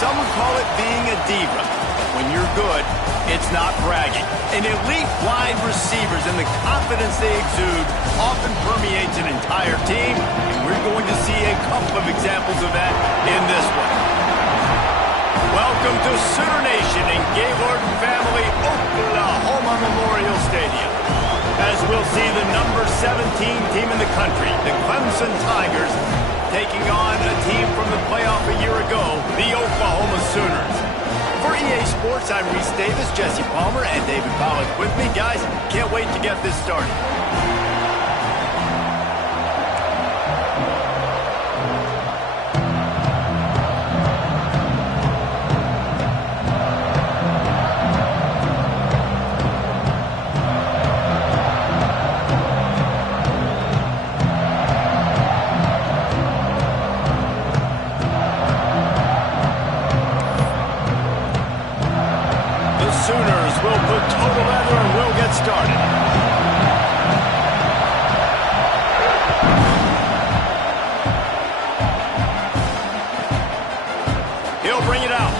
some would call it being a diva. When you're good, it's not bragging. And elite wide receivers and the confidence they exude often permeates an entire team, and we're going to see a couple of examples of that in this one. Welcome to Sooner Nation and Gaylord Family Oklahoma Memorial Stadium. As we'll see the number 17 team in the country, the Clemson Tigers, taking on a team from the playoff a year ago, the Oklahoma Sooners. For EA Sports, I'm Reese Davis, Jesse Palmer, and David Pollack with me. Guys, can't wait to get this started. Sooners will put total leather and we'll get started. He'll bring it out.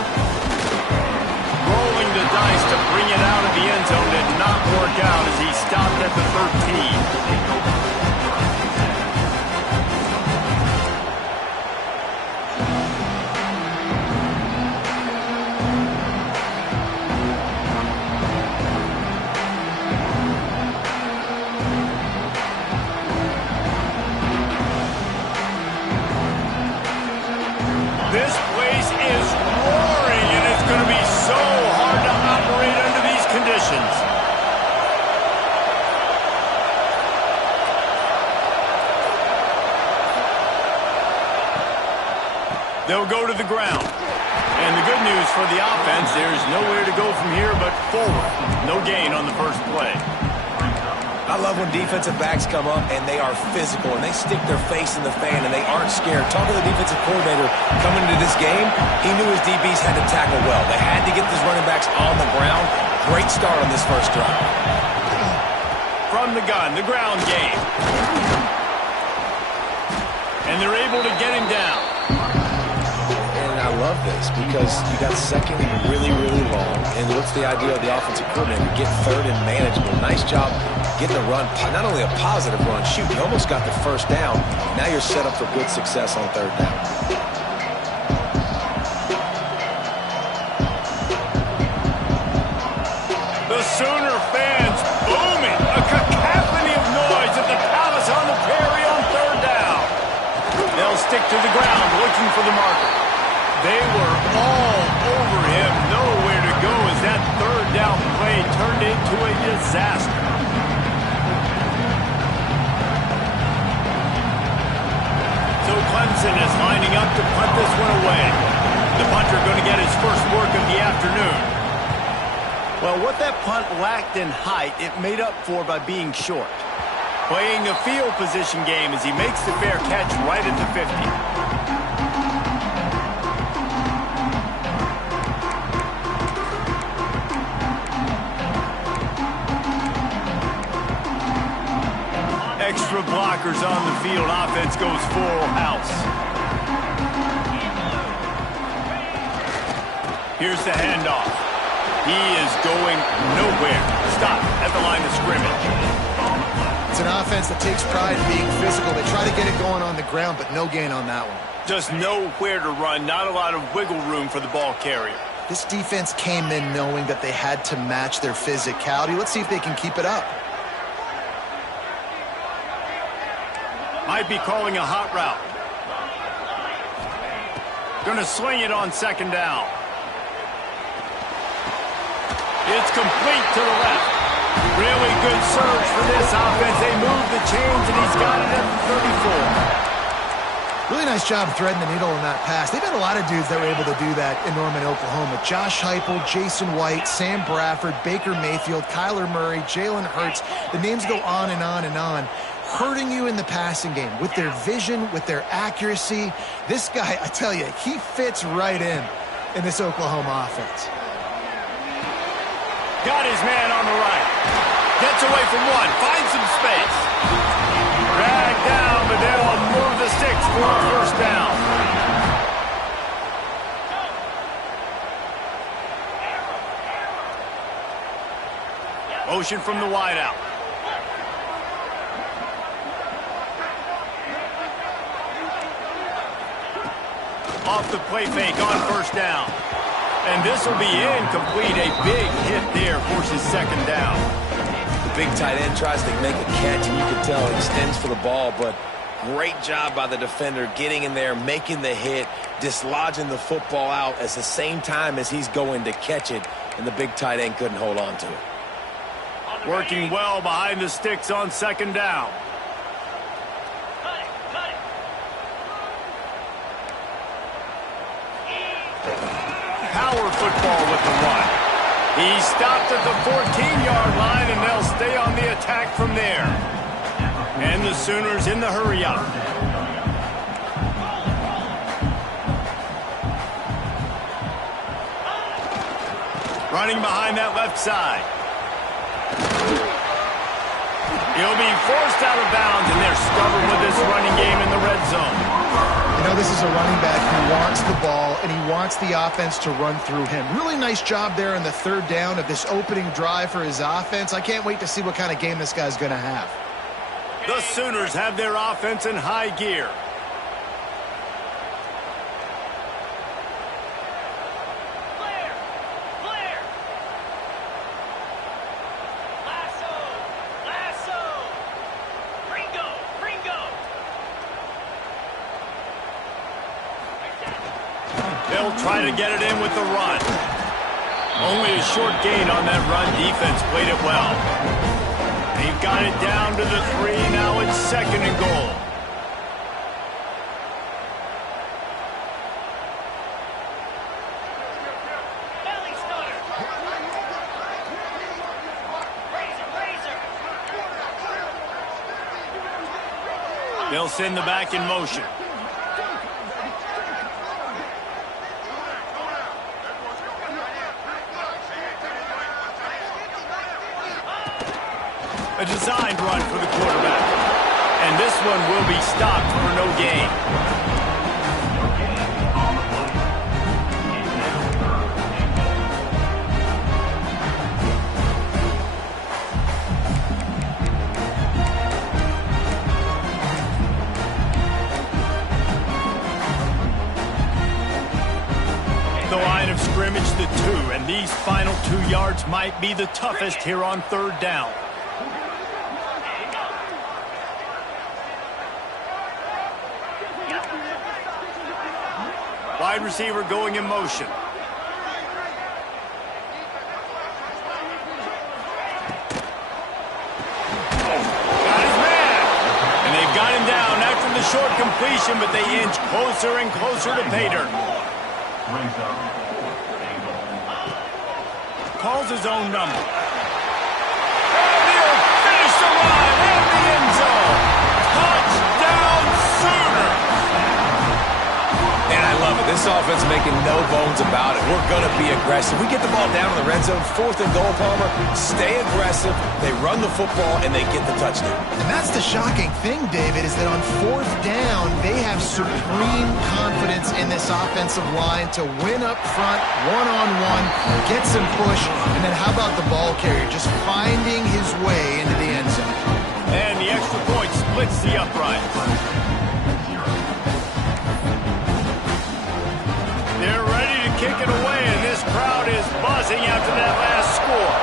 Rolling the dice to bring it out of the end zone did not work out as he stopped at the 13. This place is roaring, and it's going to be so hard to operate under these conditions. They'll go to the ground. And the good news for the offense, there's nowhere to go from here but forward. No gain on the first play. I love when defensive backs come up and they are physical and they stick their face in the fan and they aren't scared. Talking to the defensive coordinator coming into this game, he knew his DBs had to tackle well. They had to get these running backs on the ground. Great start on this first drive. From the gun, the ground game. And they're able to get him down. And I love this because you got second and really, really long. And what's the idea of the offensive coordinator? Get third and manageable. Nice job getting a run, not only a positive run, shoot, you almost got the first down. Now you're set up for good success on third down. The Sooner fans booming. A cacophony of noise at the Palace on the Prairie on third down. They'll stick to the ground looking for the marker. They were all over him. Nowhere to go as that third down play turned into a disaster. Clemson is lining up to punt this one away. The punter going to get his first work of the afternoon. Well, what that punt lacked in height, it made up for by being short. Playing the field position game as he makes the fair catch right at the 50. Extra blockers on the field. Offense goes full house. Here's the handoff. He is going nowhere. Stop at the line of scrimmage. It's an offense that takes pride in being physical. They try to get it going on the ground, but no gain on that one. Just nowhere to run. Not a lot of wiggle room for the ball carrier. This defense came in knowing that they had to match their physicality. Let's see if they can keep it up. Might be calling a hot route. Going to sling it on second down. It's complete to the left. Really good surge for this offense. They move the chains, and he's got it at the 34. Really nice job threading the needle in that pass. They've had a lot of dudes that were able to do that in Norman, Oklahoma. Josh Heupel, Jason White, Sam Bradford, Baker Mayfield, Kyler Murray, Jalen Hurts. The names go on and on and on. Hurting you in the passing game with their vision, with their accuracy. This guy, I tell you, he fits right in this Oklahoma offense. Got his man on the right. Gets away from one. Finds some space. Drag down, but they'll move the sticks for a first down. Motion from the wideout. Off the play fake on first down. And this will be incomplete. A big hit there forces second down. The big tight end tries to make a catch, and you can tell it extends for the ball, but great job by the defender getting in there, making the hit, dislodging the football out at the same time as he's going to catch it, and the big tight end couldn't hold on to it. Working well behind the sticks on second down. Power football with the run. He stopped at the 14-yard line, and they'll stay on the attack from there. And the Sooners in the hurry-up. Running behind that left side. He'll be forced out of bounds, and they're stubborn with this running game in the red zone. You know, this is a running back who wants the ball, and he wants the offense to run through him. Really nice job there on the third down of this opening drive for his offense. I can't wait to see what kind of game this guy's going to have. The Sooners have their offense in high gear. They'll try to get it in with the run. Only a short gain on that run. Defense played it well. They've got it down to the 3. Now it's second and goal. They'll send the back in motion. A designed run for the quarterback. And this one will be stopped for no gain. The line of scrimmage, the 2, and these final 2 yards might be the toughest here on third down. Wide receiver going in motion. Got his man. And they've got him down after the short completion, but they inch closer and closer to pay dirt. Calls his own number. And he'll finish the line in the end zone. Touchdown Sooners. And I love it. This offense making no bones about it. We're going to be aggressive. We get the ball down in the red zone, 4th and goal, Palmer. Stay aggressive. They run the football, and they get the touchdown. And that's the shocking thing, David, is that on 4th down, they have supreme confidence in this offensive line to win up front, one-on-one, get some push, and then how about the ball carrier just finding his way into the end zone? And the extra point splits the uprights. They're ready to kick it away, and this crowd is buzzing after that last score.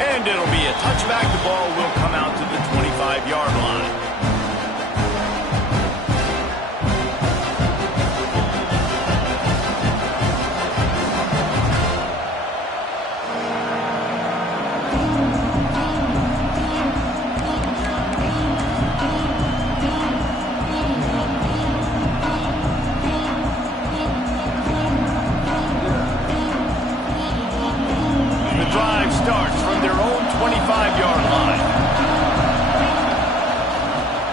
And it'll be a touchback. The ball will come out to the 25-yard line. Starts from their own 25-yard line.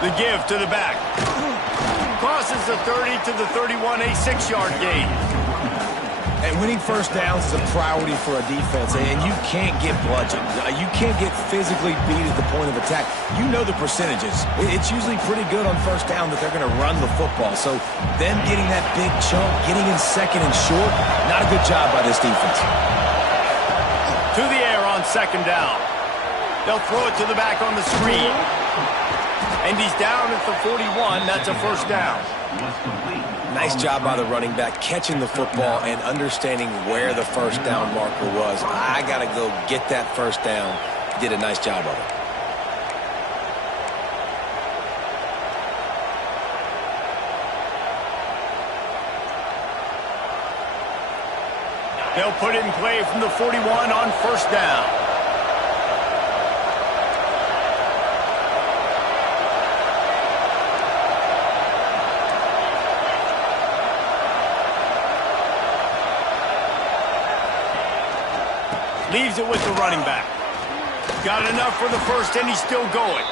The give to the back. Crosses the 30 to the 31, a 6-yard gain. And winning first downs is a priority for a defense, and you can't get bludgeoned. You can't get physically beat at the point of attack. You know the percentages. It's usually pretty good on first down that they're going to run the football. So them getting that big chunk, getting in second and short, not a good job by this defense. To the air on second down. They'll throw it to the back on the screen. And he's down at the 41. That's a first down. Nice job by the running back catching the football and understanding where the first down marker was. I got to go get that first down. Did a nice job of it. They'll put it in play from the 41 on first down. Leaves it with the running back. Got enough for the first, and he's still going.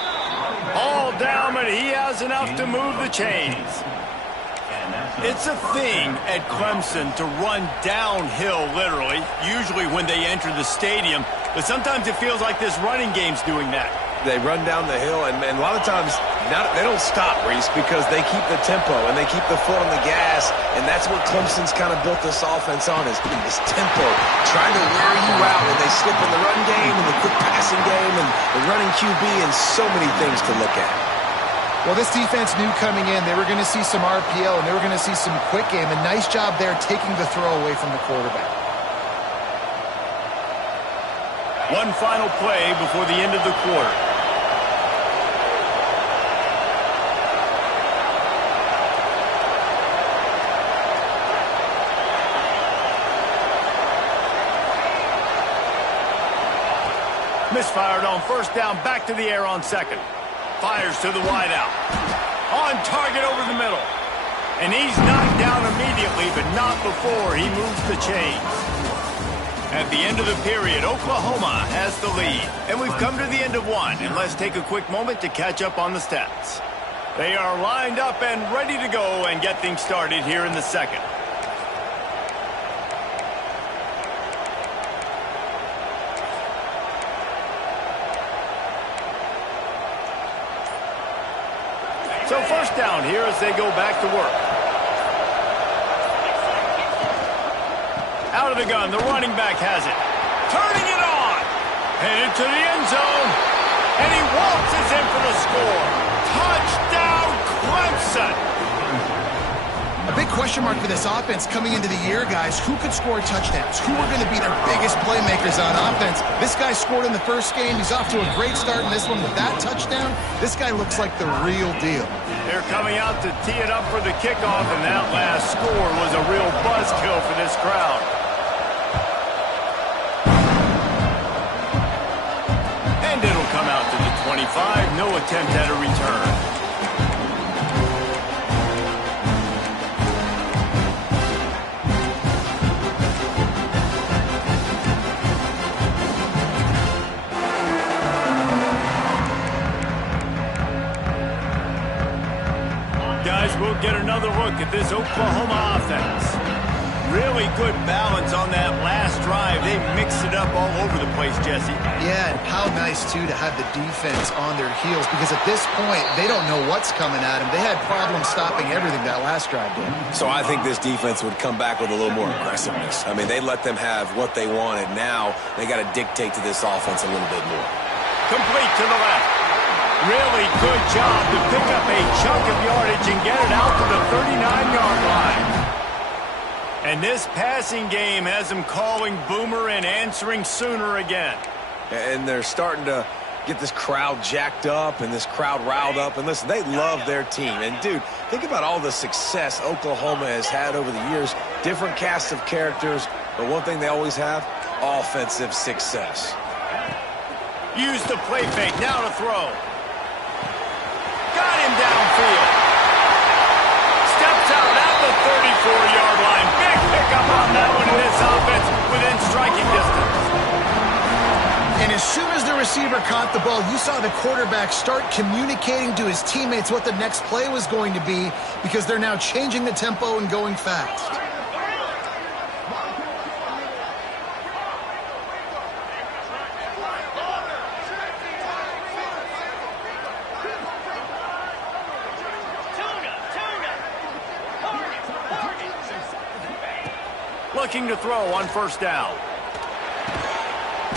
All down, but he has enough to move the chains. It's a thing at Clemson to run downhill, literally, usually when they enter the stadium. But sometimes it feels like this running game's doing that. They run down the hill, and a lot of times they don't stop, Reese, because they keep the tempo and they keep the foot on the gas, and that's what Clemson's kind of built this offense on is tempo, trying to wear you out, and they slip in the run game and the quick passing game and the running QB and so many things to look at. Well, this defense knew coming in they were going to see some RPO and they were going to see some quick game. A nice job there taking the throw away from the quarterback. One final play before the end of the quarter. Misfired on first down, back to the air on second. Fires to the wideout. On target over the middle. And he's knocked down immediately, but not before he moves the chains. At the end of the period, Oklahoma has the lead. And we've come to the end of one, and let's take a quick moment to catch up on the stats. They are lined up and ready to go and get things started here in the second. So first down here as they go back to work. Out of the gun, the running back has it. Turning it on. Headed to the end zone. And he waltzes in for the score. Touchdown, Clemson. A big question mark for this offense coming into the year, guys. Who could score touchdowns? Who are going to be their biggest playmakers on offense? This guy scored in the first game. He's off to a great start in this one with that touchdown. This guy looks like the real deal. They're coming out to tee it up for the kickoff, and that last score was a real buzzkill for this crowd. And it'll come out to the 25. No attempt at a return. We'll get another look at this Oklahoma offense. Really good balance on that last drive. They mixed it up all over the place, Jesse. Yeah, and how nice, too, to have the defense on their heels because at this point, they don't know what's coming at them. They had problems stopping everything that last drive did. So I think this defense would come back with a little more aggressiveness. I mean, they let them have what they wanted. Now they got to dictate to this offense a little bit more. Complete to the left. Really good job to pick up a chunk of yardage and get it out to the 39-yard line. And this passing game has them calling Boomer and answering Sooner again. And they're starting to get this crowd jacked up and this crowd riled up. And listen, they love their team. And, dude, think about all the success Oklahoma has had over the years. Different casts of characters. But one thing they always have, offensive success. Use the play fake. Now to throw. Got him downfield. Steps out at the 34-yard line. Big pickup on that one in this offense within striking distance. And as soon as the receiver caught the ball, you saw the quarterback start communicating to his teammates what the next play was going to be because they're now changing the tempo and going fast. looking to throw on first down.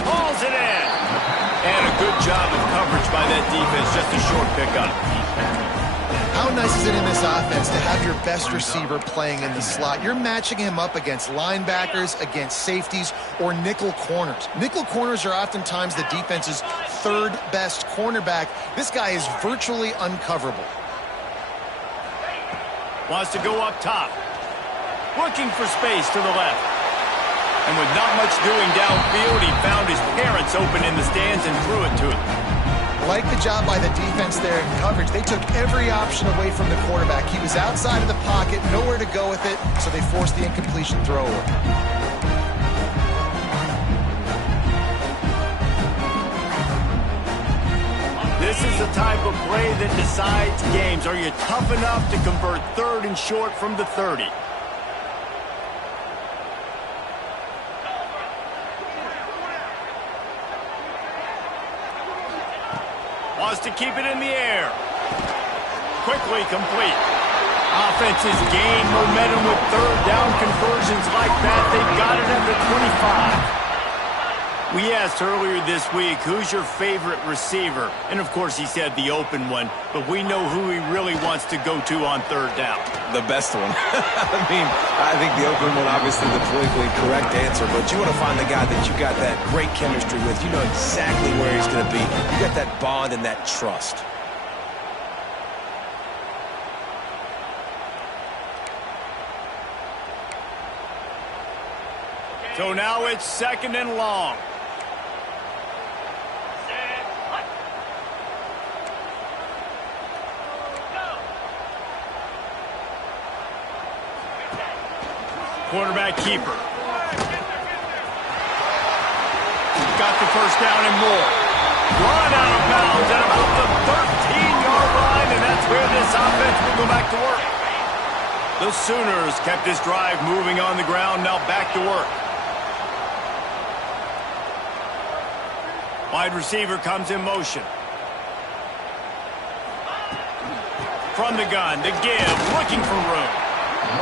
Hauls it in. And a good job of coverage by that defense. Just a short pickup. How nice is it in this offense to have your best receiver playing in the slot? You're matching him up against linebackers, against safeties, or nickel corners. Nickel corners are oftentimes the defense's third best cornerback. This guy is virtually uncoverable. Wants to go up top. Looking for space to the left. And with not much doing downfield, he found his parents open in the stands and threw it to him. Like the job by the defense there in coverage. They took every option away from the quarterback. He was outside of the pocket, nowhere to go with it, so they forced the incompletion throw away. This is the type of play that decides games. Are you tough enough to convert third and short from the 30? Wants to keep it in the air. Quickly complete. Offenses gain momentum with third down conversions like that. They've got it at the 25. We asked earlier this week, who's your favorite receiver? And, of course, he said the open one. But we know who he really wants to go to on third down. The best one. I think the open one, obviously the politically correct answer. But you want to find the guy that you got that great chemistry with. You know exactly where he's going to be. You got that bond and that trust. So now it's 2nd and long. Quarterback keeper. Got the first down and more. Run out of bounds at about the 13-yard line, and that's where this offense will go back to work. The Sooners kept this drive moving on the ground, now back to work. Wide receiver comes in motion. From the gun, to give, looking for room.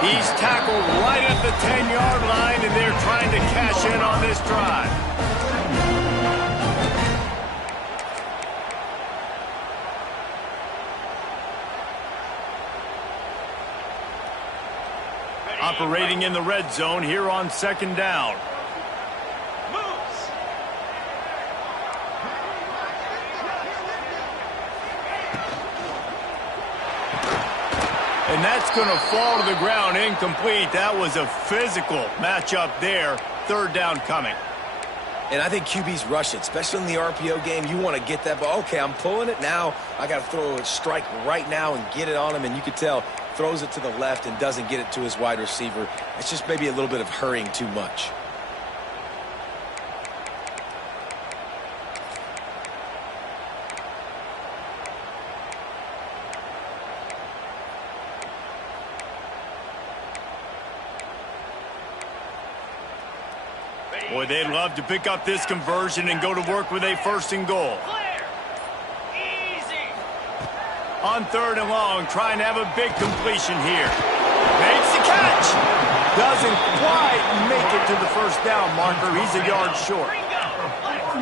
He's tackled right at the 10-yard line, and they're trying to cash in on this drive. Operating in the red zone here on 2nd down. And that's going to fall to the ground incomplete. That was a physical matchup there. 3rd down coming. And I think QBs rush it, especially in the RPO game. You want to get that ball. Okay, I'm pulling it now. I got to throw a strike right now and get it on him. And you can tell, throws it to the left and doesn't get it to his wide receiver. It's just maybe a little bit of hurrying too much. Boy, they'd love to pick up this conversion and go to work with a 1st and goal. Easy. On 3rd and long, trying to have a big completion here. Makes the catch. Doesn't quite make it to the 1st down marker. He's a yard short.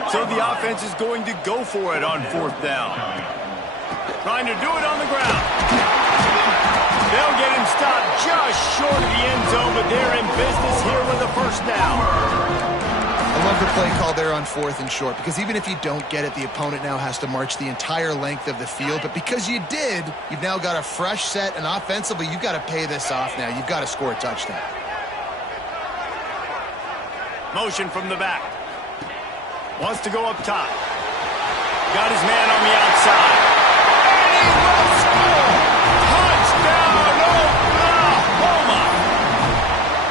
So the offense is going to go for it on 4th down. Trying to do it on the ground. They'll get him stopped just short of the end zone, but they're in business here with a 1st down. I love the play call there on 4th and short, because even if you don't get it, the opponent now has to march the entire length of the field. But because you did, you've now got a fresh set, and offensively, you've got to pay this off now. You've got to score a touchdown. Motion from the back. Wants to go up top. Got his man on the outside. And he will score! Touchdown, Oklahoma!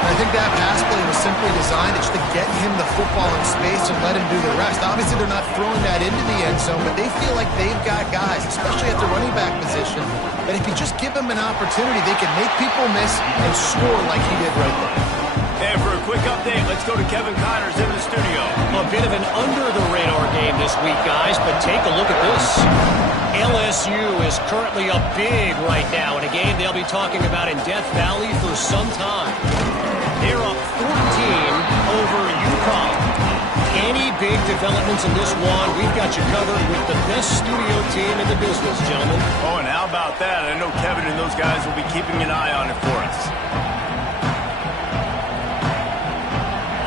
I think that pass play was simply designed just to get him the football in space and let him do the rest. Obviously, they're not throwing that into the end zone, but they feel like they've got guys, especially at the running back position, that if you just give them an opportunity, they can make people miss and score like he did right there. And for a quick update, let's go to Kevin Connors in the studio. A bit of an under-the-radar game this week, guys, but take a look at this. LSU is currently up big right now in a game they'll be talking about in Death Valley for some time. They're up 14 over UConn. Any big developments in this one, we've got you covered with the best studio team in the business, gentlemen. Oh, and how about that? I know Kevin and those guys will be keeping an eye on it for us.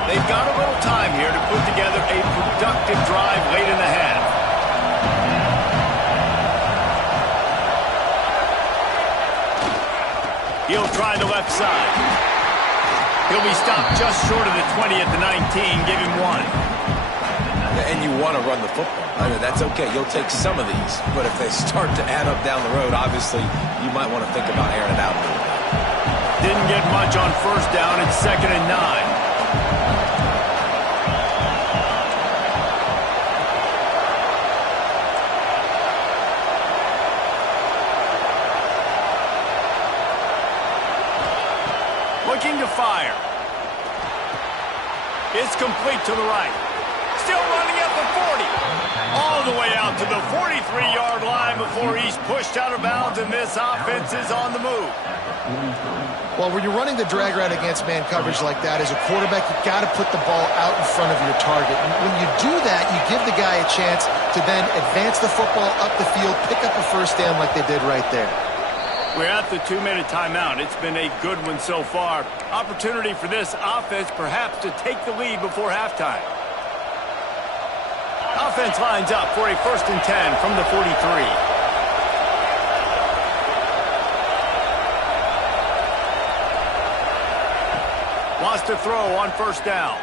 They've got a little time here to put together a productive drive late in the half. He'll try the left side. He'll be stopped just short of the 20 at the 19. Give him one. And you want to run the football. I mean, that's okay. You'll take some of these. But if they start to add up down the road, obviously, you might want to think about airing it out a little bit. Didn't get much on first down. It's 2nd and 9. Looking to fire. It's complete to the right. Still running at the 40. All the way out to the 43-yard line before he's pushed out of bounds, and this offense is on the move. Well, when you're running the drag route against man coverage like that, as a quarterback, you've got to put the ball out in front of your target. And when you do that, you give the guy a chance to then advance the football up the field, pick up a first down like they did right there. We're at the 2-minute timeout. It's been a good one so far. Opportunity for this offense perhaps to take the lead before halftime. Offense lines up for a 1st and 10 from the 43. Wants to throw on first down.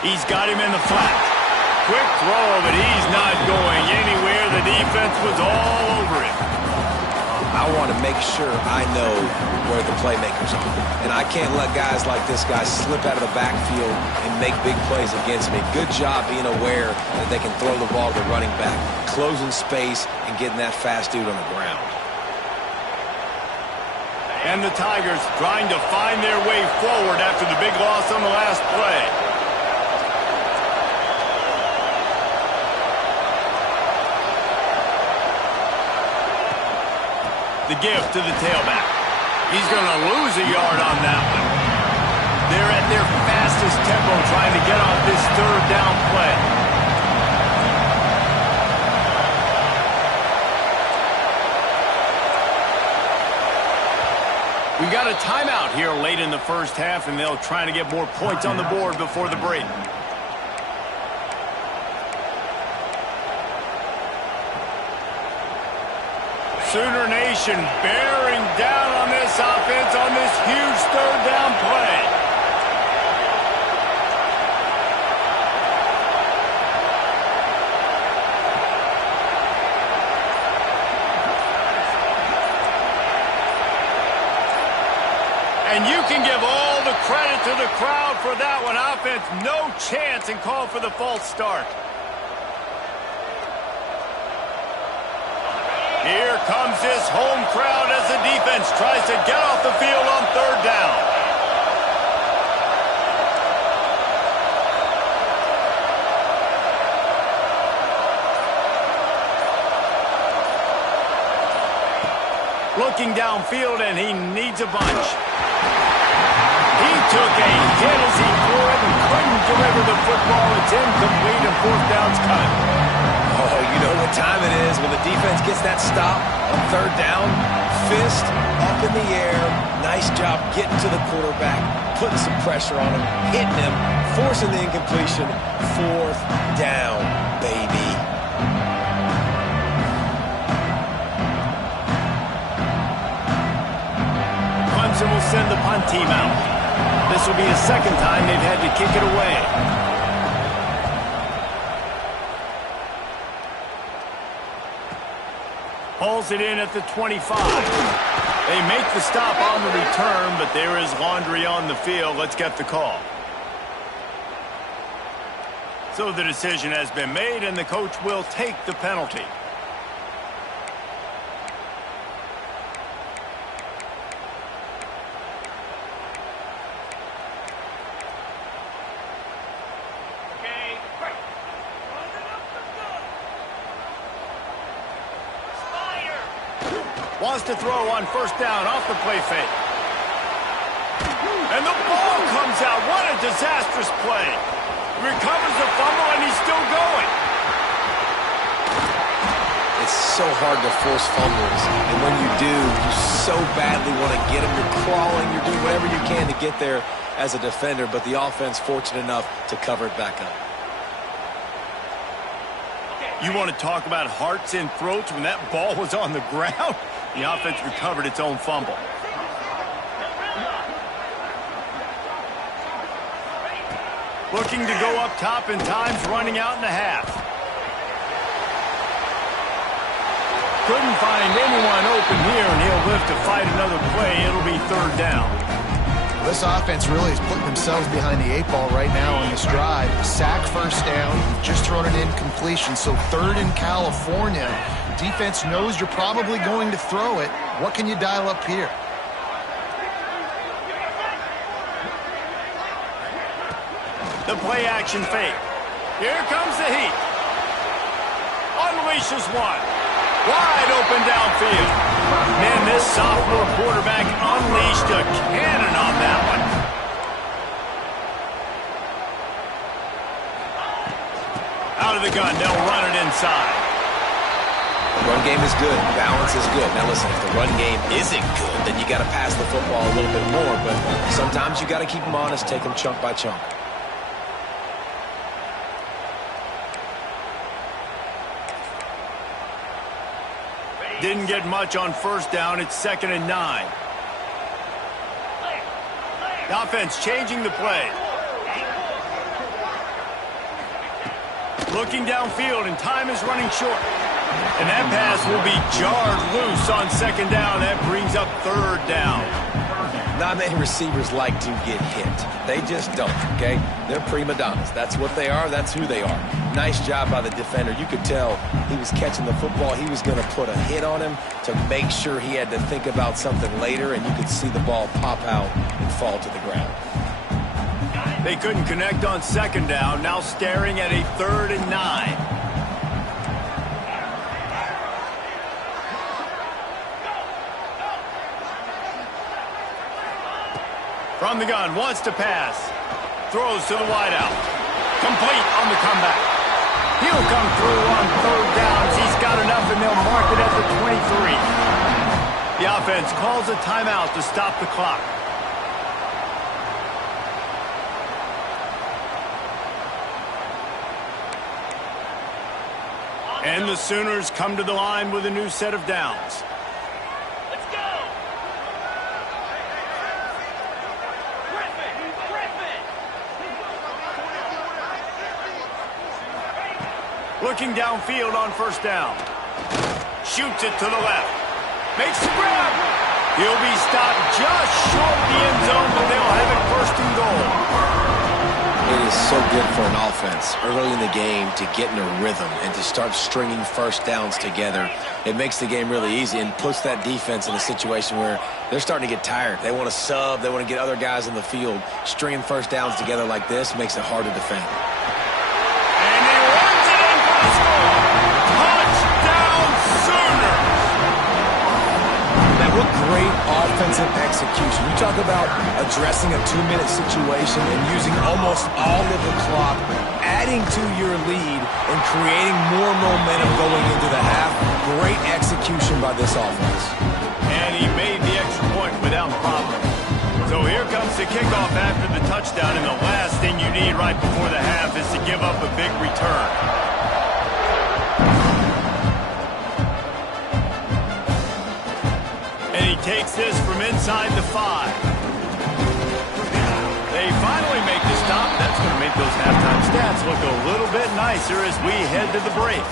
He's got him in the flat. Quick throw, but he's not going anywhere. The defense was all over him. I want to make sure I know where the playmakers are. And I can't let guys like this guy slip out of the backfield and make big plays against me. Good job being aware that they can throw the ball to the running back, closing space, and getting that fast dude on the ground. And the Tigers trying to find their way forward after the big loss on the last play. The give to the tailback. He's going to lose a yard on that one. They're at their fastest tempo trying to get off this 3rd down play. We got a timeout here late in the first half, and they'll try to get more points on the board before the break. Sooner Nation bearing down on this offense on this huge 3rd down play. And you can give all the credit to the crowd for that one. Offense, no chance, and call for the false start. Here comes this home crowd as the defense tries to get off the field on 3rd down. Looking downfield, and he needs a bunch. He took a hit as he threw it and couldn't deliver the football. It's incomplete, and 4th down's cut. Oh, you know what time it is when the defense gets that stop on 3rd down. Fist up in the air. Nice job getting to the quarterback, putting some pressure on him, hitting him, forcing the incompletion. 4th down, baby. Clemson will send the punt team out. This will be the 2nd time they've had to kick it away. Hauls it in at the 25. They make the stop on the return, but there is laundry on the field. Let's get the call. So the decision has been made, and the coach will take the penalty. Wants to throw on first down off the play fake. And the ball comes out. What a disastrous play. He recovers the fumble, and he's still going. It's so hard to force fumbles, and when you do, you so badly want to get them. You're crawling, you're doing whatever you can to get there as a defender, but the offense fortunate enough to cover it back up. You want to talk about hearts and throats when that ball was on the ground? The offense recovered its own fumble. Looking to go up top, and time's running out in the half. Couldn't find anyone open here, and he'll live to fight another play. It'll be third down. This offense really is putting themselves behind the 8 ball right now on this drive. Sack first down, just thrown an incompletion, so third in California. Defense knows you're probably going to throw it. What can you dial up here? The play action fake. Here comes the heat. Unleashes one. Wide open downfield. Man, this sophomore quarterback unleashed a cannon on that one. Out of the gun, they'll run it inside. The run game is good. Balance is good. Now listen, if the run game isn't good, then you got to pass the football a little bit more. But sometimes you got to keep them honest, take them chunk by chunk. Didn't get much on first down. It's 2nd and 9. The offense changing the play. Looking downfield, and time is running short. And that pass will be jarred loose on 2nd down. That brings up 3rd down. Not many receivers like to get hit. They just don't, okay? They're prima donnas. That's what they are. That's who they are. Nice job by the defender. You could tell he was catching the football. He was going to put a hit on him to make sure he had to think about something later, and you could see the ball pop out and fall to the ground. They couldn't connect on 2nd down. Now staring at a 3rd and 9. From the gun, wants to pass. Throws to the wideout. Complete on the comeback. He'll come through on 3rd downs. He's got enough, and they'll mark it at the 23. The offense calls a timeout to stop the clock. And the Sooners come to the line with a new set of downs. Looking downfield on 1st down. Shoots it to the left. Makes the grab. He'll be stopped just short of the end zone, but they'll have it 1st and goal. It is so good for an offense early in the game to get in a rhythm and to start stringing 1st downs together. It makes the game really easy and puts that defense in a situation where they're starting to get tired. They want to sub. They want to get other guys in the field. Stringing 1st downs together like this makes it hard to defend. What great offensive execution. You talk about addressing a 2-minute situation and using almost all of the clock, adding to your lead and creating more momentum going into the half. Great execution by this offense. And he made the extra point without problem. So here comes the kickoff after the touchdown, and the last thing you need right before the half is to give up a big return. Takes this from inside the 5. They finally make the stop. That's going to make those halftime stats look a little bit nicer as we head to the break.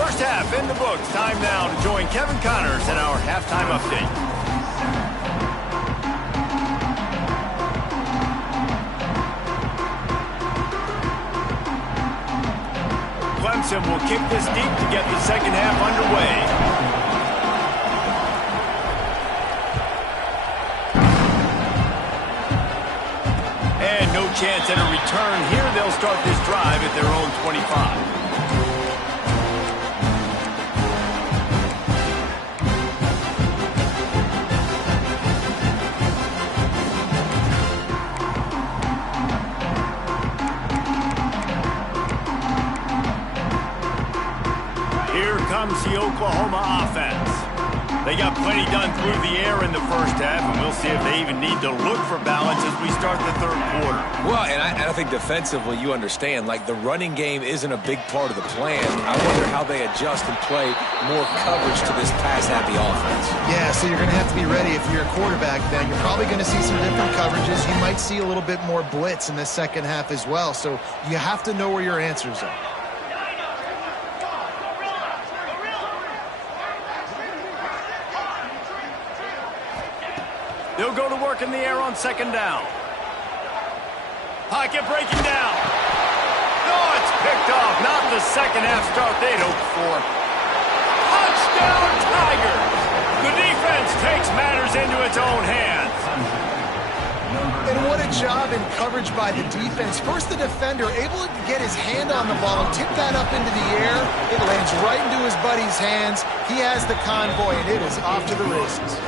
First half in the books. Time now to join Kevin Connors in our halftime update. Clemson will kick this deep to get the 2nd half underway. No chance at a return here. They'll start this drive at their own 25. Here comes the Oklahoma offense. They got plenty done through the air in the first half, and we'll see if they even need to look for balance as we start the third quarter. Well, and I think defensively, you understand, like the running game isn't a big part of the plan. I wonder how they adjust and play more coverage to this pass-happy offense. Yeah, so you're going to have to be ready if you're a quarterback then. You're probably going to see some different coverages. You might see a little bit more blitz in the second half as well, so you have to know where your answers are. They'll go to work in the air on second down. Pocket breaking down. No, it's picked off. Not the second half start they'd hoped for. Touchdown, Tigers! The defense takes matters into its own hands. And what a job in coverage by the defense. First, the defender able to get his hand on the ball and tip that up into the air. It lands right into his buddy's hands. He has the convoy, and it is off to the races.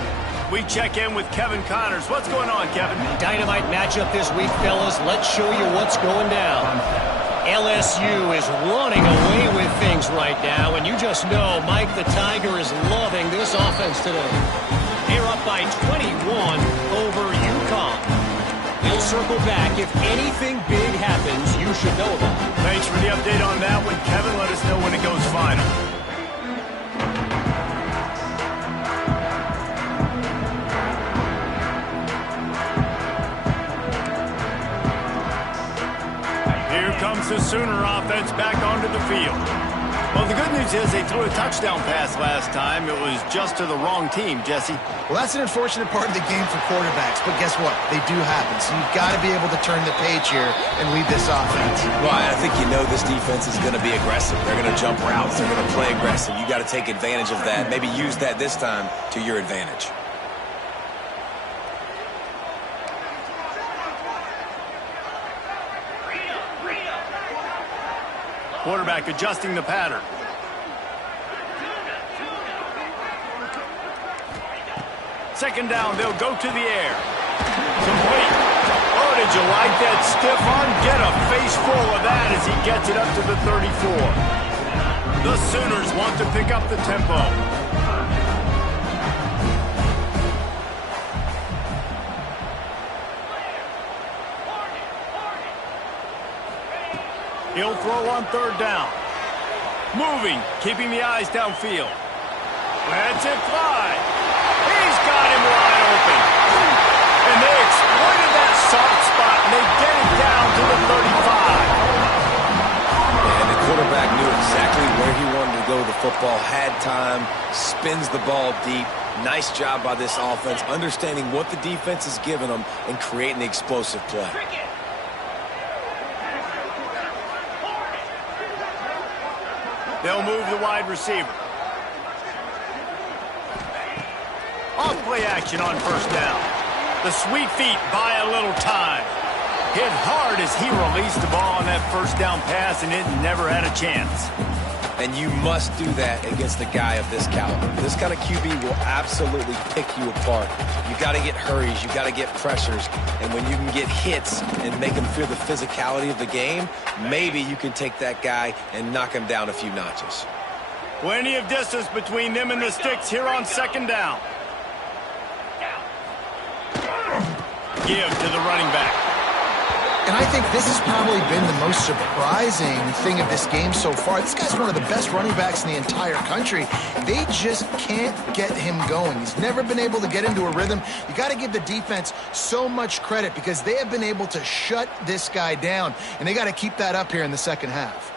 We check in with Kevin Connors. What's going on, Kevin? Dynamite matchup this week, fellas. Let's show you what's going down. LSU is running away with things right now, and you just know Mike the Tiger is loving this offense today. They're up by 21 over UConn. We'll circle back. If anything big happens, you should know about it. Thanks for the update on that one, Kevin. Let us know when it goes final. Here comes the Sooner offense back onto the field. Well, the good news is they threw a touchdown pass last time. It was just to the wrong team, Jesse. Well, that's an unfortunate part of the game for quarterbacks, but guess what? They do happen, so you've got to be able to turn the page here and lead this offense. Well, I think you know this defense is going to be aggressive. They're going to jump routes. They're going to play aggressive. You got to take advantage of that. Maybe use that this time to your advantage. Quarterback adjusting the pattern. Second down, they'll go to the air. Complete. Oh, did you like that stiff arm? Get a face full of that as he gets it up to the 34. The Sooners want to pick up the tempo. He'll throw on third down. Moving, keeping the eyes downfield. Lets it fly. He's got him wide open. And they exploited that soft spot, and they get it down to the 35. And the quarterback knew exactly where he wanted to go with the football, had time, spins the ball deep. Nice job by this offense, understanding what the defense is giving them and creating the explosive play. They'll move the wide receiver. Off play action on first down. The sweet feet buy a little time. Hit hard as he released the ball on that first down pass, and it never had a chance. And you must do that against a guy of this caliber. This kind of QB will absolutely pick you apart. You got to get hurries. You got to get pressures. And when you can get hits and make him feel the physicality of the game, maybe you can take that guy and knock him down a few notches. Plenty of distance between them and the sticks here on second down. Give to the running back. And I think this has probably been the most surprising thing of this game so far. This guy's one of the best running backs in the entire country. They just can't get him going. He's never been able to get into a rhythm. You got to give the defense so much credit because they have been able to shut this guy down, and they got to keep that up here in the second half.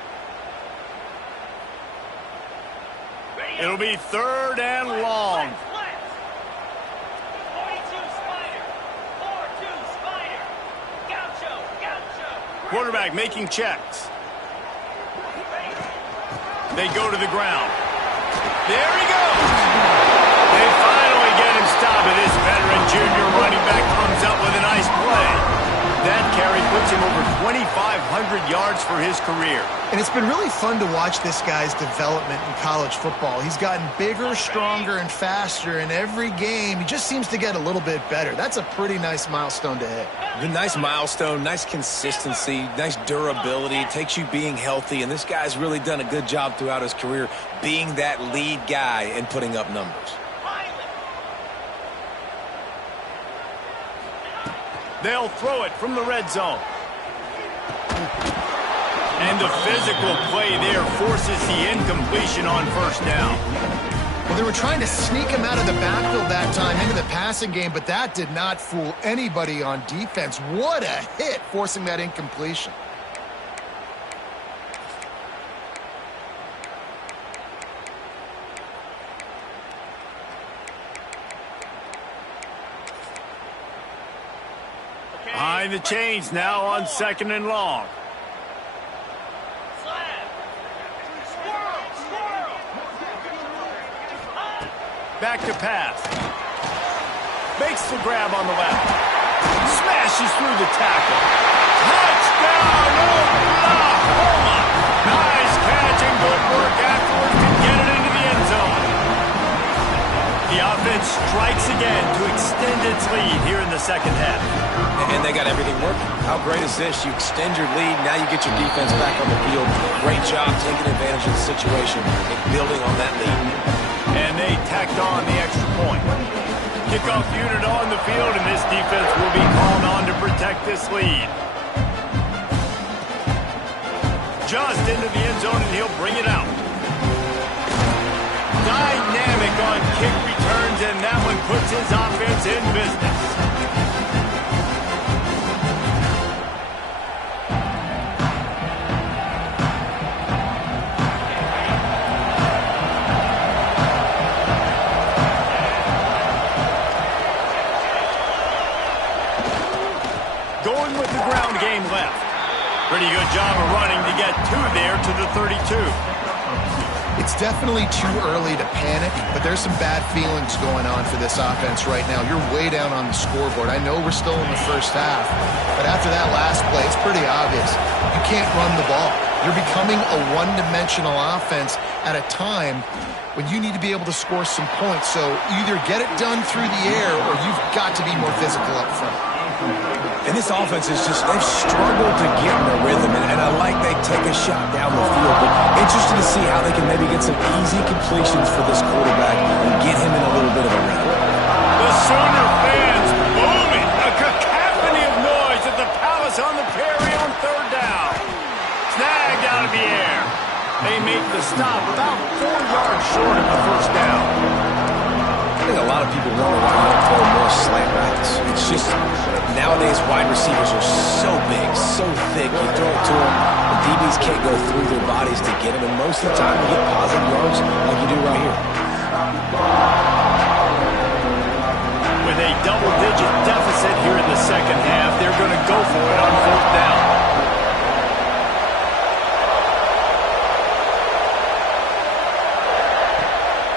It'll be third and long. Quarterback making checks. They go to the ground. There he goes. They finally get him stopped, and this veteran junior running back comes up with a nice play. That carry puts him over 2,500 yards for his career. And it's been really fun to watch this guy's development in college football. He's gotten bigger, stronger, and faster in every game. He just seems to get a little bit better. That's a pretty nice milestone to hit. A nice milestone, nice consistency, nice durability. It takes you being healthy, and this guy's really done a good job throughout his career being that lead guy and putting up numbers. They'll throw it from the red zone. And the physical play there forces the incompletion on first down. Well, they were trying to sneak him out of the backfield that time into the passing game, but that did not fool anybody on defense. What a hit, forcing that incompletion. Behind the chains now on 2nd and long. Back to pass. Makes the grab on the left. Smashes through the tackle. Touchdown, Oklahoma! Nice catch and good work afterwards to get it into the end zone. The offense strikes again to extend its lead here in the second half. And they got everything working. How great is this? You extend your lead, now you get your defense back on the field. Great job taking advantage of the situation and building on that lead. And they tacked on the extra point. Kickoff unit on the field, and this defense will be called on to protect this lead. Just into the end zone, and he'll bring it out. Dynamic on kick returns, and that one puts his offense in business. Going with the ground game left. Pretty good job of running to get two there to the 32. It's definitely too early to panic, but there's some bad feelings going on for this offense right now. You're way down on the scoreboard. I know we're still in the first half, but after that last play, it's pretty obvious. You can't run the ball. You're becoming a one-dimensional offense at a time when you need to be able to score some points. So either get it done through the air or you've got to be more physical up front. And this offense is just, they've struggled to get in a rhythm, and I like they take a shot down the field, but interested to see how they can maybe get some easy completions for this quarterback and get him in a little bit of a rhythm. The Sooner fans booming, a cacophony of noise at the Palace on the Prairie on 3rd down. Snagged out of the air. They make the stop about 4 yards short of the first down. I think a lot of people wonder why you don't throw more slant routes. It's just nowadays wide receivers are so big, so thick. You throw it to them, the DBs can't go through their bodies to get them, and most of the time you get positive yards like you do right here. With a double-digit deficit here in the second half, they're going to go for it on 4th down.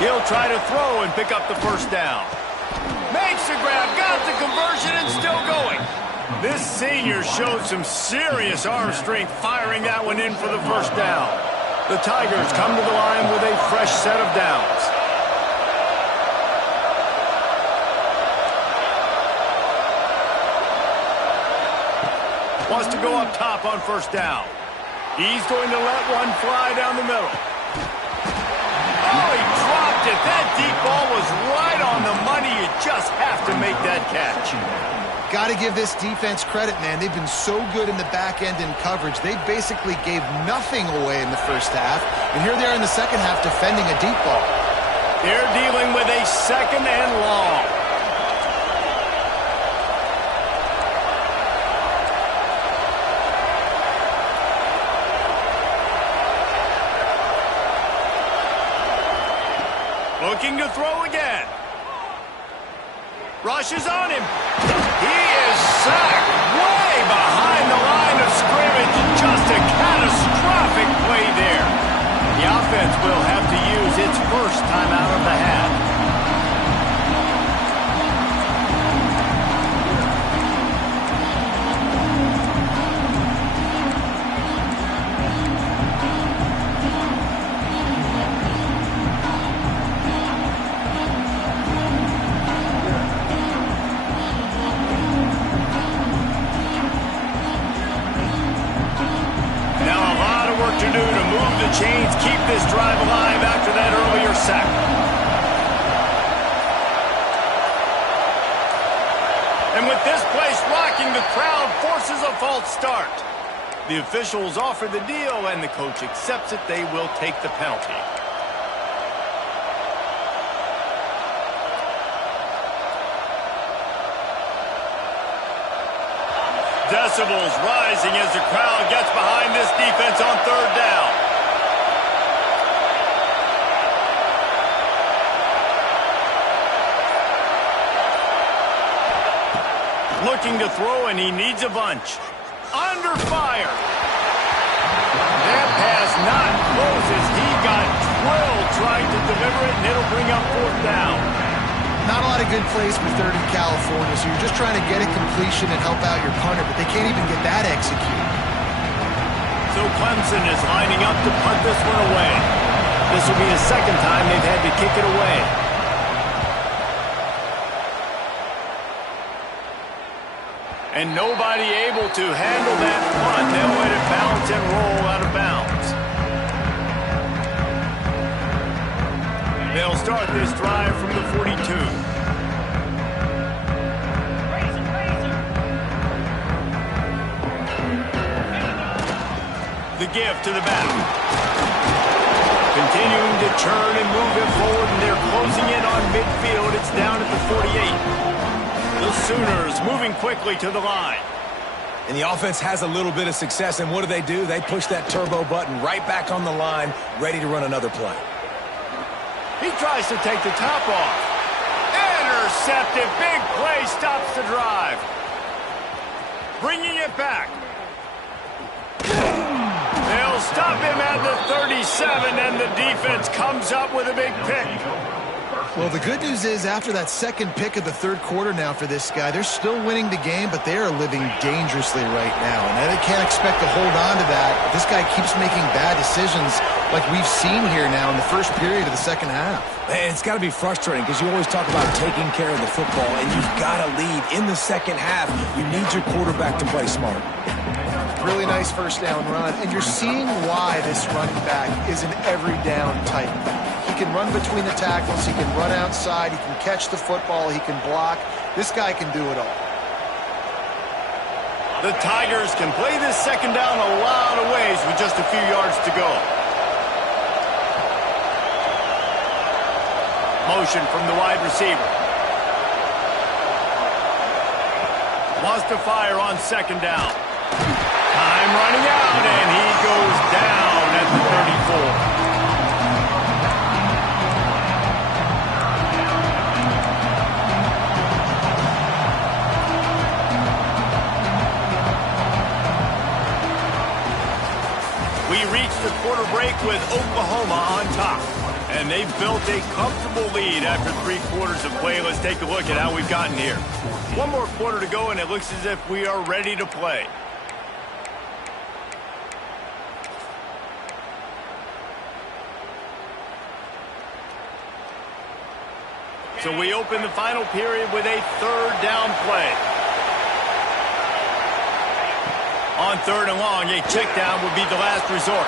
He'll try to throw and pick up the first down. Makes the grab, got the conversion, and still going. This senior showed some serious arm strength firing that one in for the first down. The Tigers come to the line with a fresh set of downs. Wants to go up top on first down. He's going to let one fly down the middle. Oh, he dropped it. That deep ball was right on the money. You just have to make that catch. Got to give this defense credit, man. They've been so good in the back end in coverage. They basically gave nothing away in the first half. And here they are in the second half defending a deep ball. They're dealing with a 2nd and long. Looking to throw again. Rushes on him. He is sacked way behind the line of scrimmage. Just a catastrophic play there. The offense will have to use its first timeout of the half. sack. And with this place rocking, the crowd forces a false start. The officials offer the deal, and the coach accepts it. They will take the penalty. Decibels rising as the crowd gets behind this defense on third down. Looking to throw, and he needs a bunch. Under fire. That pass not close as he got drilled trying to deliver it, and it'll bring up fourth down. Not a lot of good plays for third in California, so you're just trying to get a completion and help out your punter, but they can't even get that executed. So Clemson is lining up to punt this one away. This will be the second time they've had to kick it away. And nobody able to handle that punt. They'll let it bounce and roll out of bounds. They'll start this drive from the 42. The give to the back. Continuing to churn and move it forward, and they're closing in on midfield. It's down at the 48. The Sooners moving quickly to the line. And the offense has a little bit of success, and what do? They push that turbo button right back on the line, ready to run another play. He tries to take the top off. Intercepted. Big play stops the drive. Bringing it back. They'll stop him at the 37, and the defense comes up with a big pick. Well, the good news is after that second pick of the third quarter now for this guy, they're still winning the game, but they are living dangerously right now. And they can't expect to hold on to that. This guy keeps making bad decisions like we've seen here now in the first period of the second half. And it's got to be frustrating because you always talk about taking care of the football, and you've got to lead in the second half. You need your quarterback to play smart. Really nice first down run, and you're seeing why this running back is an every down type. He can run between the tackles, he can run outside, he can catch the football, he can block. This guy can do it all. The Tigers can play this second down a lot of ways with just a few yards to go. Motion from the wide receiver. Wants to fire on second down. Time running out, and he goes down at the 34. We reach the quarter break with Oklahoma on top. And they've built a comfortable lead after 3 quarters of play. Let's take a look at how we've gotten here. One more quarter to go, and it looks as if we are ready to play. So we open the final period with a third down play. On third and long, a check down would be the last resort.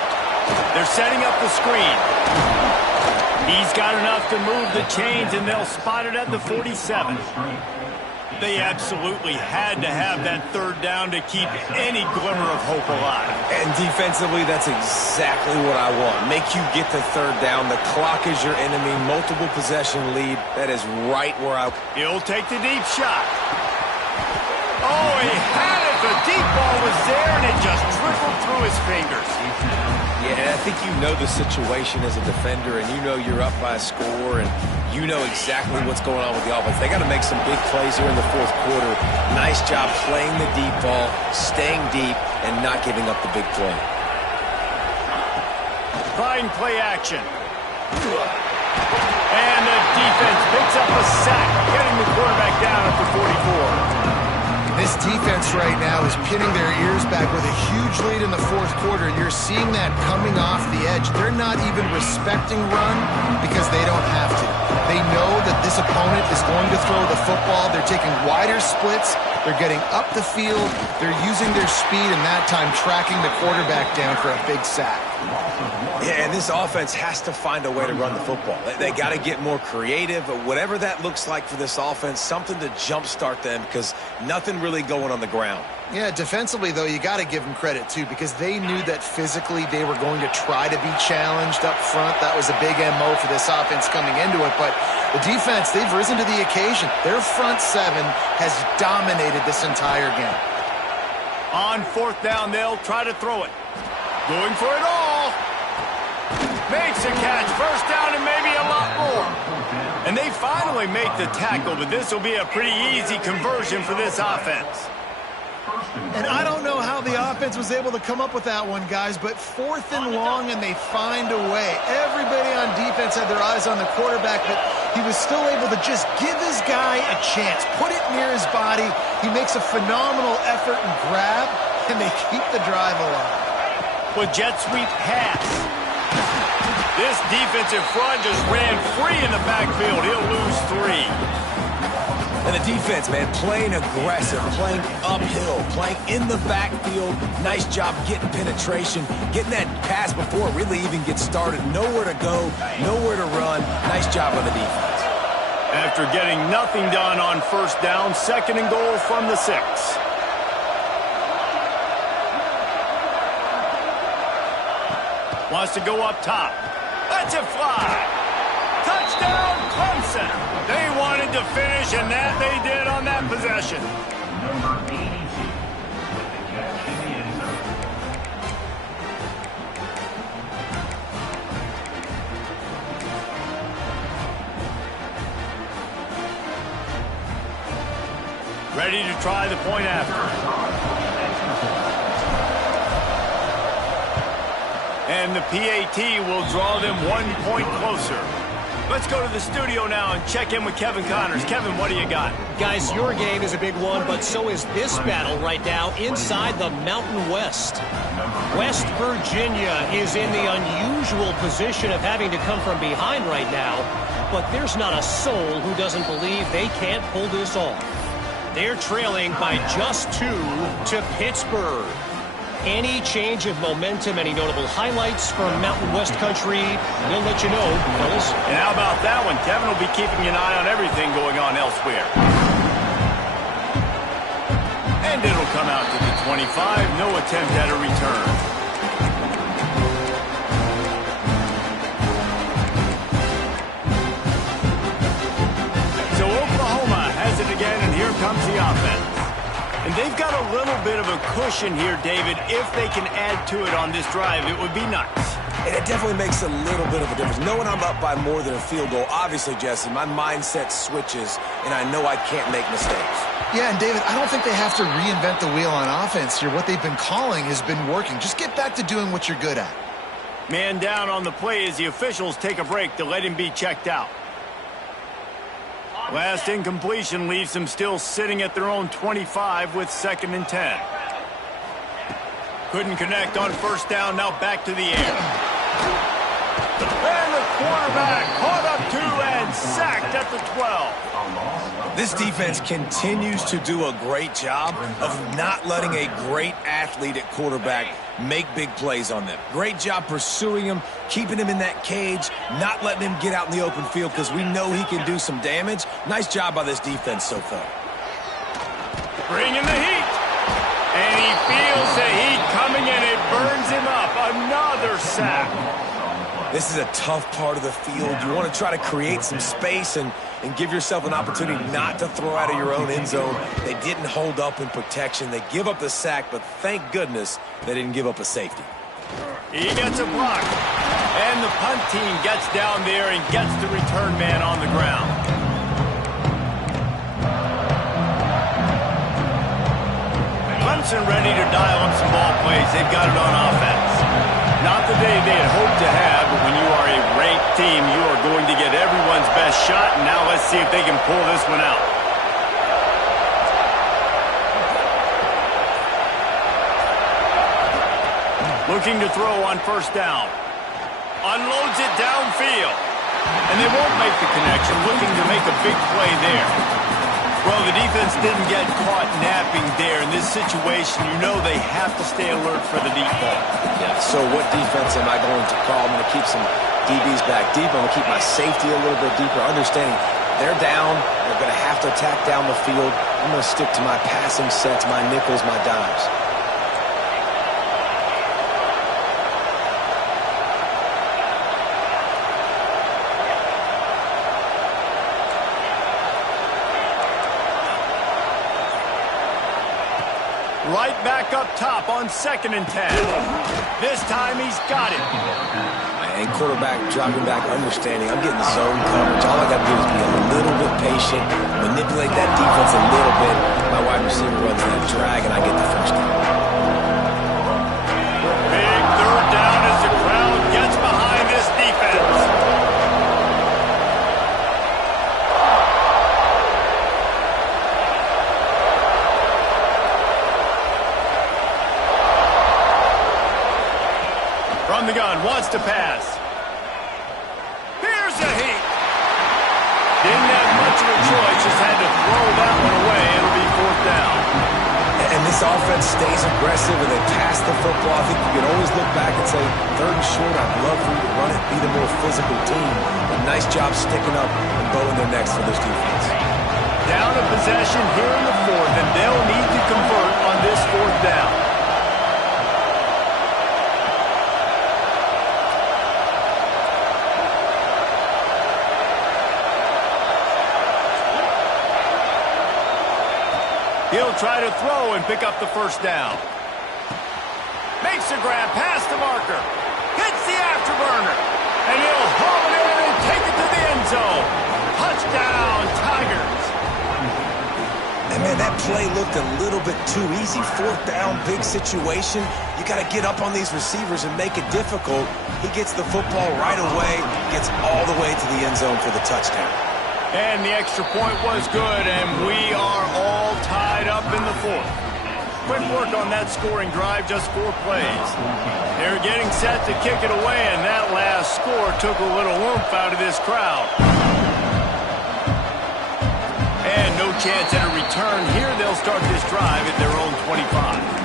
They're setting up the screen. He's got enough to move the chains, and they'll spot it at the 47. They absolutely had to have that third down to keep any glimmer of hope alive. And defensively, that's exactly what I want. Make you get the third down. The clock is your enemy. Multiple possession lead. That is right where I... He'll take the deep shot. Oh, he had it. The deep ball was there, and it just trickled through his fingers. Yeah, and I think you know the situation as a defender, and you know you're up by a score, and you know exactly what's going on with the offense. They got to make some big plays here in the fourth quarter. Nice job playing the deep ball, staying deep, and not giving up the big play. Trying play action. And the defense picks up a sack, getting the quarterback down at the 44. This defense right now is pinning their ears back with a huge lead in the fourth quarter, and you're seeing that coming off the edge. They're not even respecting run because they don't have to. They know that this opponent is going to throw the football. They're taking wider splits. They're getting up the field. They're using their speed, and that time tracking the quarterback down for a big sack. Yeah, and this offense has to find a way to run the football. They got to get more creative, whatever that looks like for this offense, something to jumpstart them because nothing really going on the ground. Yeah, defensively, though, you got to give them credit, too, because they knew that physically they were going to try to be challenged up front. That was a big MO for this offense coming into it. But the defense, they've risen to the occasion. Their front seven has dominated this entire game. On fourth down, they'll try to throw it. Going for it all. Makes a catch. First down and maybe a lot more. And they finally make the tackle, but this will be a pretty easy conversion for this offense. And I don't know how the offense was able to come up with that one, guys, but 4th and long, and they find a way. Everybody on defense had their eyes on the quarterback, but he was still able to just give his guy a chance, put it near his body. He makes a phenomenal effort and grab, and they keep the drive alive. With jet sweep pass. This defensive front just ran free in the backfield. He'll lose 3. And the defense, man, playing aggressive, playing uphill, playing in the backfield. Nice job getting penetration, getting that pass before it really even gets started. Nowhere to go, nowhere to run. Nice job by the defense. After getting nothing done on first down, 2nd and goal from the 6. Wants to go up top. Lets it fly. Touchdown, Clemson. They wanted to finish, and that they did on that possession. Ready to try the point after. And the PAT will draw them 1 point closer. Let's go to the studio now and check in with Kevin Connors. Kevin, what do you got? Guys, your game is a big one, but so is this battle right now inside the Mountain West. West Virginia is in the unusual position of having to come from behind right now, but there's not a soul who doesn't believe they can't pull this off. They're trailing by just 2 to Pittsburgh. Any change of momentum, any notable highlights from Mountain West country, we'll let you know, fellas. And how about that one? Kevin will be keeping an eye on everything going on elsewhere. And it'll come out to the 25. No attempt at a return. So Oklahoma has it again, and here comes the offense. And they've got a little bit of a cushion here, David. If they can add to it on this drive, it would be nice. And it definitely makes a little bit of a difference. Knowing I'm up by more than a field goal, obviously, Jesse, my mindset switches, and I know I can't make mistakes. Yeah, and David, I don't think they have to reinvent the wheel on offense here. What they've been calling has been working. Just get back to doing what you're good at. Man down on the play as the officials take a break to let him be checked out. Last incompletion leaves them still sitting at their own 25 with 2nd and 10. Couldn't connect on first down, now back to the air. And the quarterback caught up 2 and sacked at the 12. This defense continues to do a great job of not letting a great athlete at quarterback make big plays on them. Great job pursuing him, keeping him in that cage, not letting him get out in the open field because we know he can do some damage. Nice job by this defense so far. Bringing the heat. And he feels the heat coming in. It burns him up. Another sack. This is a tough part of the field. You want to try to create some space and give yourself an opportunity not to throw out of your own end zone. They didn't hold up in protection. They give up the sack, but thank goodness they didn't give up a safety. He gets a block. And the punt team gets down there and gets the return man on the ground. Clemson ready to dial up some ball plays. They've got it on offense. Not the day they had hoped to have, but when you are a ranked team, you are going to get everyone's best shot. And now let's see if they can pull this one out. Looking to throw on first down. Unloads it downfield. And they won't make the connection. Looking to make a big play there. Well, the defense didn't get caught napping there. In this situation, you know they have to stay alert for the deep ball. Yeah, so what defense am I going to call? I'm going to keep some DBs back deep. I'm going to keep my safety a little bit deeper, understanding they're down. They're going to have to attack down the field. I'm going to stick to my passing sets, my nickels, my dimes. Right back up top on 2nd and 10. This time he's got it. And quarterback dropping back, understanding I'm getting zone coverage. All I got to do is be a little bit patient, manipulate that defense a little bit. My wide receiver runs that drag, and I get the first down. Big 3rd down as the crowd gets behind this defense. From the gun, wants to pass. Here's a heat. Didn't have much of a choice, just had to throw that one away. It'll be 4th down. And this offense stays aggressive and they pass the football. I think you can always look back and say, 3rd and short, I'd love for you to run it, be the more physical team. But nice job sticking up and bowing their necks for this defense. Down a possession here in the 4th, and they'll need to convert on this 4th down. He'll try to throw and pick up the 1st down. Makes a grab past the marker. Hits the afterburner. And he'll haul it in and take it to the end zone. Touchdown, Tigers. And, man, that play looked a little bit too easy. 4th down, big situation. You got to get up on these receivers and make it difficult. He gets the football right away, gets all the way to the end zone for the touchdown. And the extra point was good, and we are all tied up in the 4th. Quick work on that scoring drive, just 4 plays. They're getting set to kick it away, and that last score took a little oomph out of this crowd. And no chance at a return here. They'll start this drive at their own 25.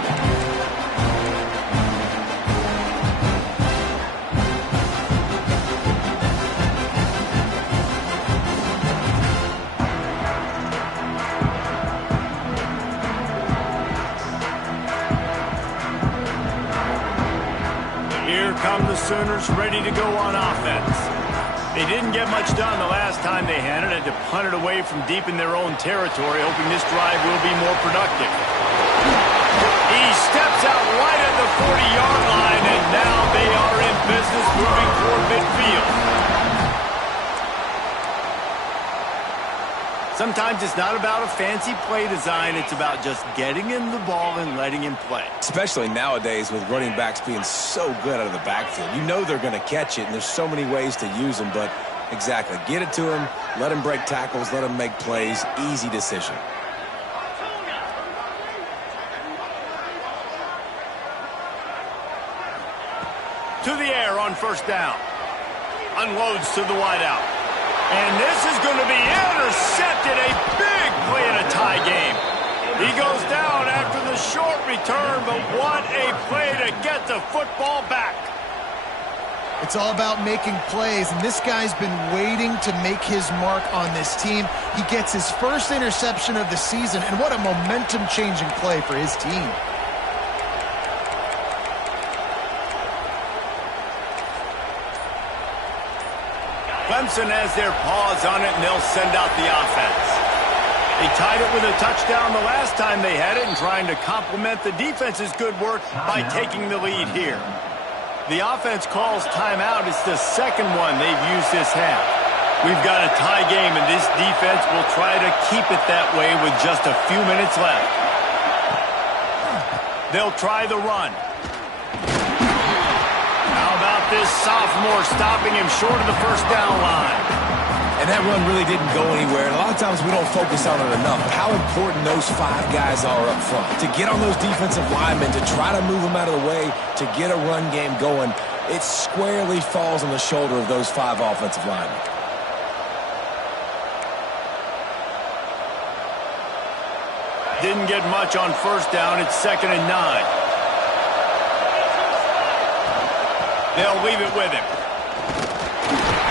Here come the Sooners ready to go on offense. They didn't get much done the last time they had it. Had to punt it away from deep in their own territory, hoping this drive will be more productive. He steps out right at the 40-yard line, and now they are in business moving toward midfield. Sometimes it's not about a fancy play design. It's about just getting him the ball and letting him play. Especially nowadays with running backs being so good out of the backfield. You know they're going to catch it, and there's so many ways to use them. But exactly, get it to him, let him break tackles, let him make plays. Easy decision. To the air on 1st down. Unloads to the wideout. And this is going to be intercepted. A big play in a tie game. He goes down after the short return, but what a play to get the football back. It's all about making plays, and this guy's been waiting to make his mark on this team. He gets his first interception of the season, and what a momentum-changing play for his team. Clemson has their paws on it, and they'll send out the offense. They tied it with a touchdown the last time they had it and trying to complement the defense's good work by taking the lead here. The offense calls timeout. It's the 2nd one they've used this half. We've got a tie game, and this defense will try to keep it that way with just a few minutes left. They'll try the run. How about this sophomore stopping him short of the 1st down line? And that run really didn't go anywhere. And a lot of times we don't focus on it enough. How important those 5 guys are up front. To get on those defensive linemen, to try to move them out of the way, to get a run game going, it squarely falls on the shoulder of those 5 offensive linemen. Didn't get much on first down. It's 2nd and 9. They'll leave it with him.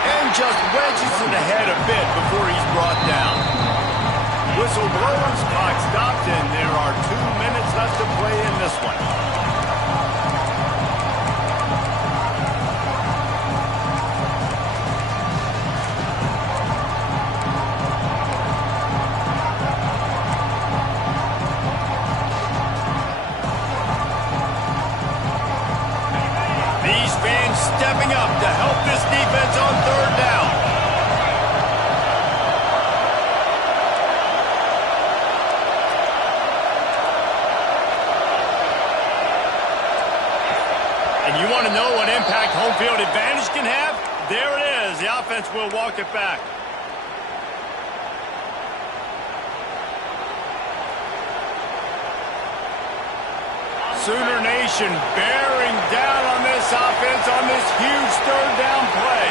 And just wedges it ahead a bit before he's brought down. Whistle blows, clock stopped, and there are 2 minutes left to play in this one. These fans stepping up to help this defense on 3rd down. And you want to know what impact home field advantage can have? There it is. The offense will walk it back. Sooner Nation bearing down on this offense on this huge 3rd down play.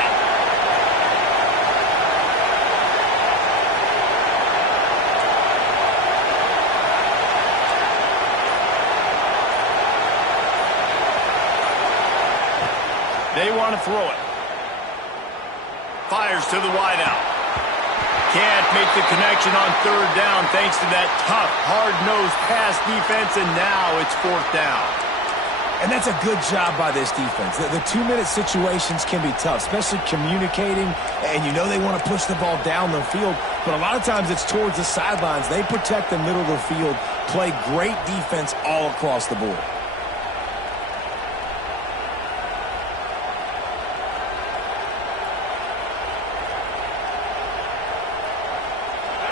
They want to throw it. Fires to the wideout. Can't make the connection on 3rd down thanks to that tough, hard-nosed pass defense, and now it's 4th down. And that's a good job by this defense. The 2-minute situations can be tough, especially communicating, and you know they want to push the ball down the field, but a lot of times it's towards the sidelines. They protect the middle of the field, play great defense all across the board.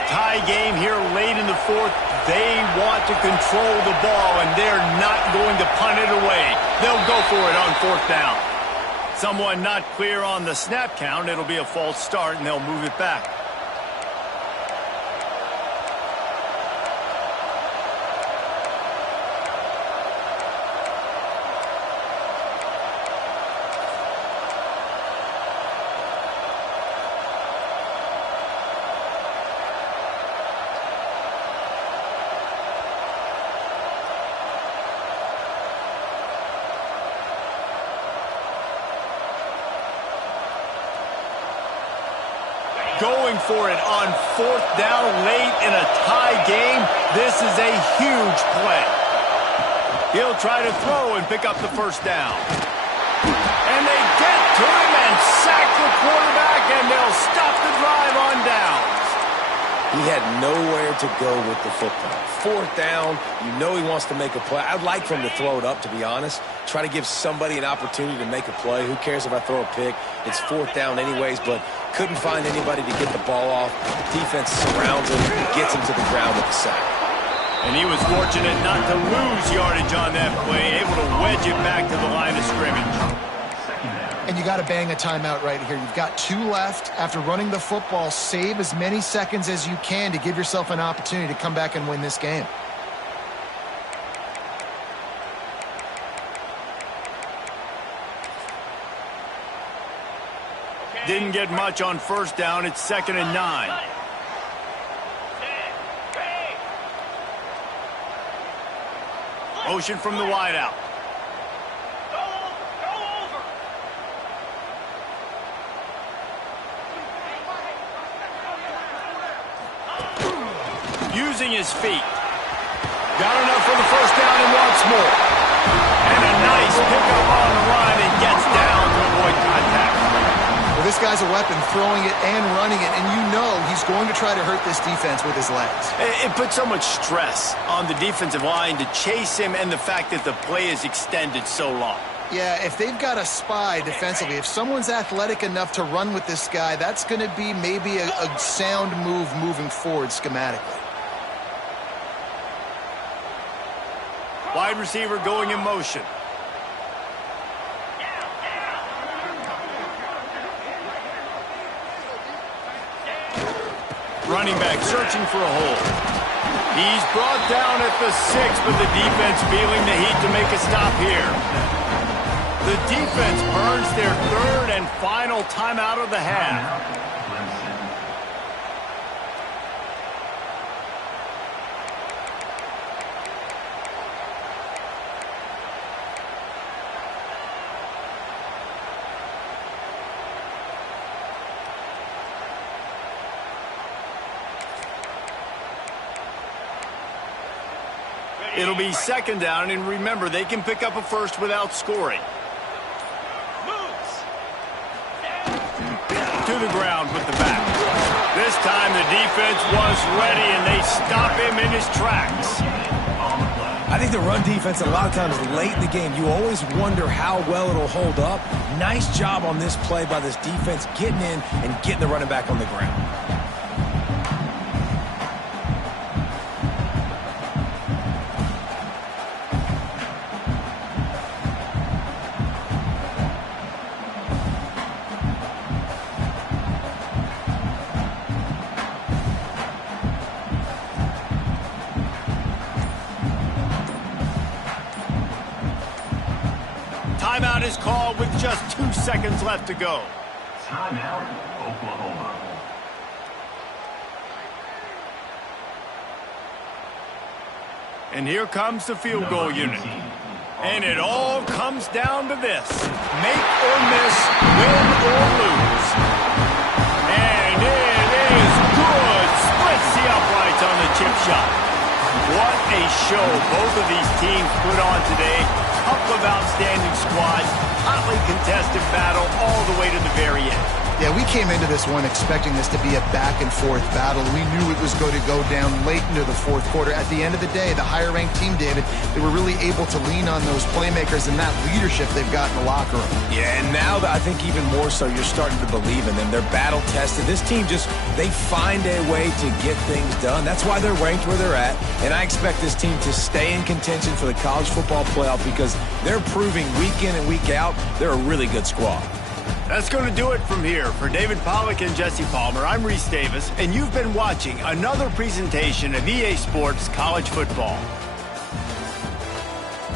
Tie game here late in the 4th. They want to control the ball, and they're not going to punt it away. They'll go for it on 4th down. Someone not clear on the snap count. It'll be a false start, and they'll move it back. Going for it on 4th down late in a tie game. This is a huge play. He'll try to throw and pick up the 1st down. And they get to him and sack the quarterback, and they'll stop the drive on downs. He had nowhere to go with the football. 4th down, you know he wants to make a play. I'd like for him to throw it up, to be honest. Try to give somebody an opportunity to make a play. Who cares if I throw a pick? It's 4th down anyways, but couldn't find anybody to get the ball off. Defense surrounds him, gets him to the ground with the sack. And he was fortunate not to lose yardage on that play, able to wedge it back to the line of scrimmage. And you got to bang a timeout right here. You've got 2 left. After running the football, save as many seconds as you can to give yourself an opportunity to come back and win this game. Didn't get much on 1st down. It's 2nd and 9. Motion from the wideout. Using his feet. Got enough for the 1st down and wants more. And a nice pickup on the run and gets down to avoid contact. Well, this guy's a weapon, throwing it and running it, and you know he's going to try to hurt this defense with his legs. It puts so much stress on the defensive line to chase him, and the fact that the play is extended so long. Yeah, if they've got a spy defensively, if someone's athletic enough to run with this guy, that's going to be maybe a sound move moving forward schematically. Wide receiver going in motion. Running back searching for a hole. He's brought down at the 6, but the defense feeling the heat to make a stop here. The defense burns their 3rd and final timeout of the half. It'll be second down, and remember, they can pick up a first without scoring. To the ground with the back. This time the defense was ready, and they stop him in his tracks. I think the run defense, a lot of times late in the game, you always wonder how well it'll hold up. Nice job on this play by this defense, getting in and getting the running back on the ground. Timeout is called with just 2 seconds left to go. Timeout, Oklahoma. And here comes the field goal unit. And it all comes down to this. Make or miss, win or lose. And it is good. Splits the uprights on the chip shot. What a show both of these teams put on today. Couple of outstanding squads, hotly contested battle all the way to the very end. Yeah, we came into this one expecting this to be a back-and-forth battle. We knew it was going to go down late into the fourth quarter. At the end of the day, the higher-ranked team, David, they were really able to lean on those playmakers and that leadership they've got in the locker room. Yeah, and now I think even more so, you're starting to believe in them. They're battle-tested. This team they find a way to get things done. That's why they're ranked where they're at. And I expect this team to stay in contention for the college football playoff because they're proving week in and week out they're a really good squad. That's going to do it from here. For David Pollack and Jesse Palmer, I'm Reese Davis, and you've been watching another presentation of EA Sports College Football.